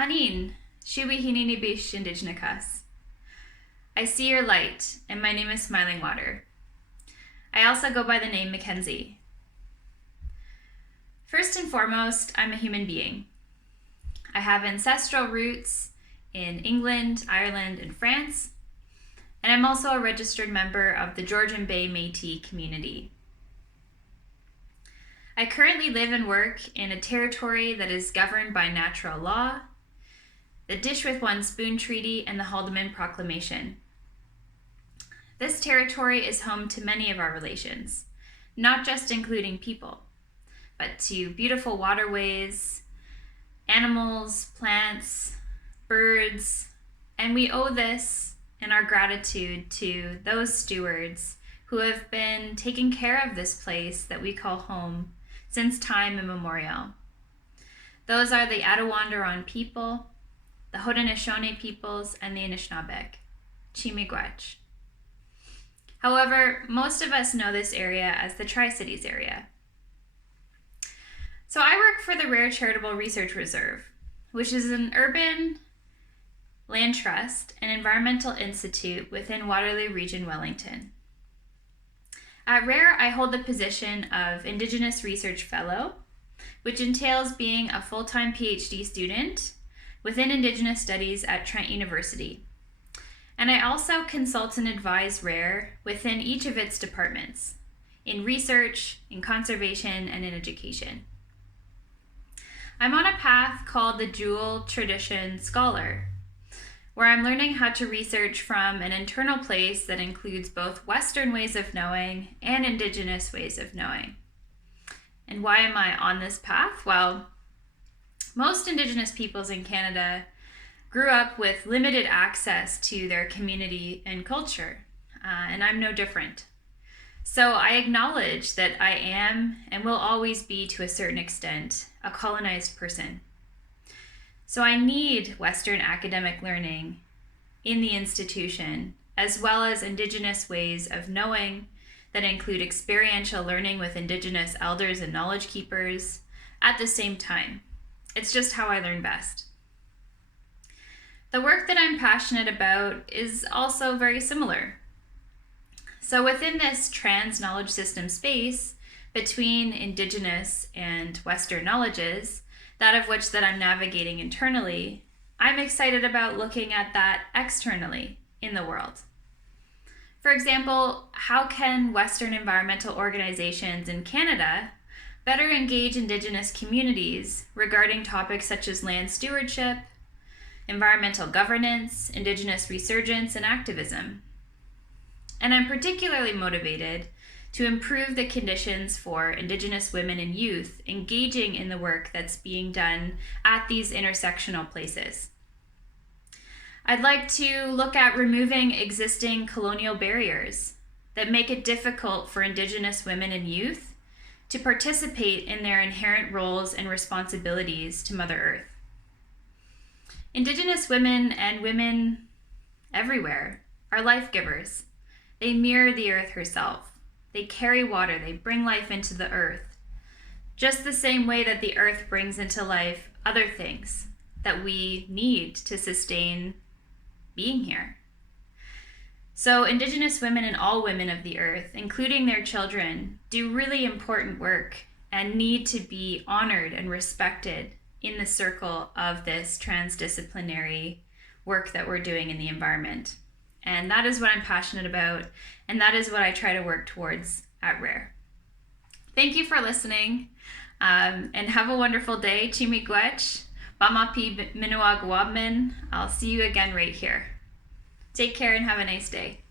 Hanin, Shubi Hinini Bish Indigenous. I see your light, and my name is Smiling Water. I also go by the name Mackenzie. First and foremost, I'm a human being. I have ancestral roots in England, Ireland, and France, and I'm also a registered member of the Georgian Bay Métis community. I currently live and work in a territory that is governed by natural law, the Dish with One Spoon Treaty, and the Haldeman Proclamation. This territory is home to many of our relations, not just including people, but to beautiful waterways, animals, plants, birds, and we owe this and our gratitude to those stewards who have been taking care of this place that we call home since time immemorial. Those are the Attawandaron people, the Haudenosaunee peoples, and the Anishinaabeg, Chimigwech. However, most of us know this area as the Tri-Cities area. So I work for the Rare Charitable Research Reserve, which is an urban land trust and environmental institute within Waterloo Region, Wellington. At Rare, I hold the position of Indigenous Research Fellow, which entails being a full-time PhD student within Indigenous Studies at Trent University. And I also consult and advise Rare within each of its departments, in research, in conservation, and in education. I'm on a path called the Dual Tradition Scholar, where I'm learning how to research from an internal place that includes both Western ways of knowing and Indigenous ways of knowing. And why am I on this path? Well, most Indigenous peoples in Canada grew up with limited access to their community and culture, and I'm no different. So I acknowledge that I am and will always be, to a certain extent, a colonized person. So I need Western academic learning in the institution, as well as Indigenous ways of knowing that include experiential learning with Indigenous elders and knowledge keepers at the same time. It's just how I learn best. The work that I'm passionate about is also very similar. So within this trans knowledge system space between Indigenous and Western knowledges, that of which that I'm navigating internally, I'm excited about looking at that externally in the world. For example, how can Western environmental organizations in Canada better engage Indigenous communities regarding topics such as land stewardship, environmental governance, Indigenous resurgence, and activism? And I'm particularly motivated to improve the conditions for Indigenous women and youth engaging in the work that's being done at these intersectional places. I'd like to look at removing existing colonial barriers that make it difficult for Indigenous women and youth to participate in their inherent roles and responsibilities to Mother Earth. Indigenous women and women everywhere are life givers. They mirror the earth herself. They carry water, they bring life into the earth, just the same way that the earth brings into life other things that we need to sustain being here. So Indigenous women and all women of the earth, including their children, do really important work and need to be honored and respected in the circle of this transdisciplinary work that we're doing in the environment. And that is what I'm passionate about, and that is what I try to work towards at Rare. Thank you for listening, and have a wonderful day. Chimigwech, Bamapi Minuagwabmin. I'll see you again right here. Take care and have a nice day.